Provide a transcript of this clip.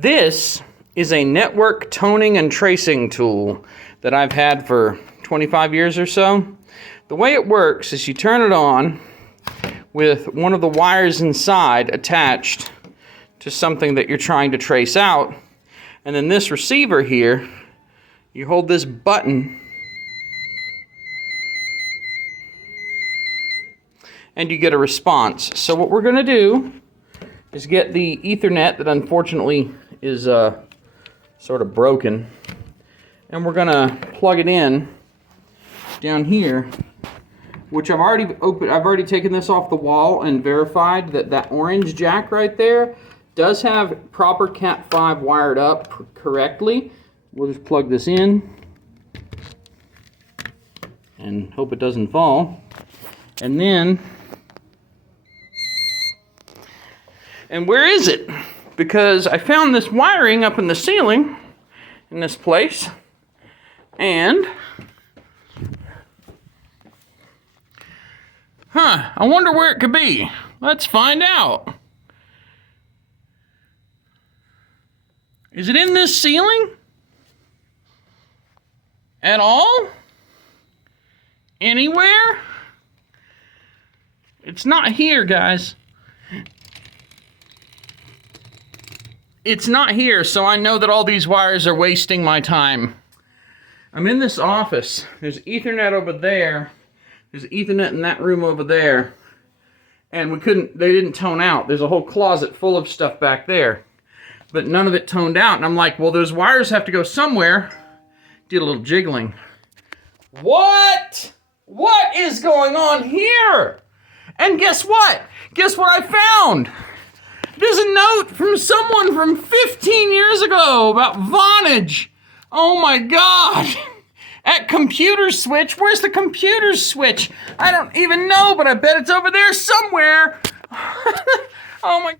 This is a network toning and tracing tool that I've had for 25 years or so. The way it works is you turn it on with one of the wires inside attached to something that you're trying to trace out, and then this receiver here, you hold this button and you get a response. So what we're going to do is get the Ethernet that unfortunately is sort of broken, and we're going to plug it in down here, which I've already taken this off the wall and verified that that orange jack right there does have proper Cat 5 wired up correctly. We'll just plug this in and hope it doesn't fall. And where is it? Because I found this wiring up in the ceiling in this place, and I wonder where it could be. Let's find out. Is it in this ceiling at all? Anywhere? It's not here, guys. It's not here, so I know that all these wires are wasting my time. I'm in this office. There's Ethernet over there. There's Ethernet in that room over there. And they didn't tone out. There's a whole closet full of stuff back there. But none of it toned out. And I'm like, well, those wires have to go somewhere. Did a little jiggling. What? What is going on here? And guess what? Guess what I found? There's a note from someone from 15 years ago about Vonage. Oh my God. At computer switch. Where's the computer switch? I don't even know, but I bet it's over there somewhere. Oh my